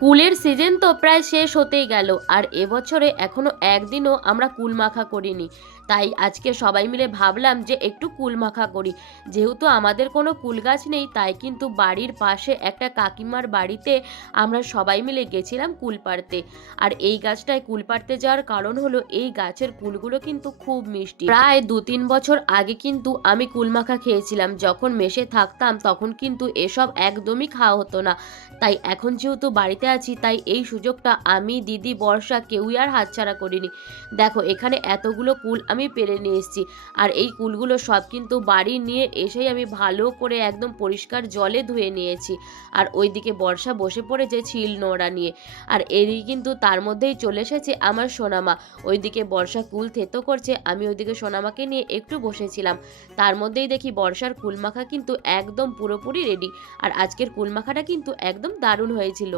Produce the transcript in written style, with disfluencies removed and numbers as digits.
কুলের সিজন তো প্রায় শেষ হতেই গেল, আর এবছরে এখনো একদিনও আমরা কুল মাখা করিনি। তাই আজকে সবাই মিলে ভাবলাম যে একটু কুল মাখা করি। যেহেতু আমাদের কোনো কুল গাছ নেই, তাই কিন্তু বাড়ির পাশে একটা কাকিমার বাড়িতে আমরা সবাই মিলে গেছিলাম কুল পাড়তে। আর এই গাছটায় কুল পাড়তে যাওয়ার কারণ হলো এই গাছের কুলগুলো কিন্তু খুব মিষ্টি। প্রায় 2-3 বছর আগে কিন্তু আমি কুল মাখা খেয়েছিলাম, যখন মেসে থাকতাম তখন কিন্তু এসব একদমই খাওয়া হতো না। তাই এখন যেহেতু বাড়িতে আছি, তাই এই সুযোগটা আমি, দিদি, বর্ষা কেউই আর হাতছাড়া করিনি। দেখো এখানে এতগুলো কুল আমি পেরে নিয়ে এসেছি। আর এই কুলগুলো সব কিন্তু বাড়ি নিয়ে এসেই আমি ভালো করে একদম পরিষ্কার জলে ধুয়ে নিয়েছি। আর ওইদিকে বর্ষা বসে পড়েছে ছিল নোড়া নিয়ে। আর এদিকে কিন্তু তার মধ্যেই চলে এসেছে আমার সোনামা। ওইদিকে বর্ষা কুল থেতো করছে, আমি ওইদিকে সোনামাকে নিয়ে একটু বসেছিলাম। তার মধ্যেই দেখি বর্ষার কুল মাখা কিন্তু একদম পুরোপুরি রেডি। আর আজকের কুল মাখাটা কিন্তু একদম দারুণ হয়েছিল।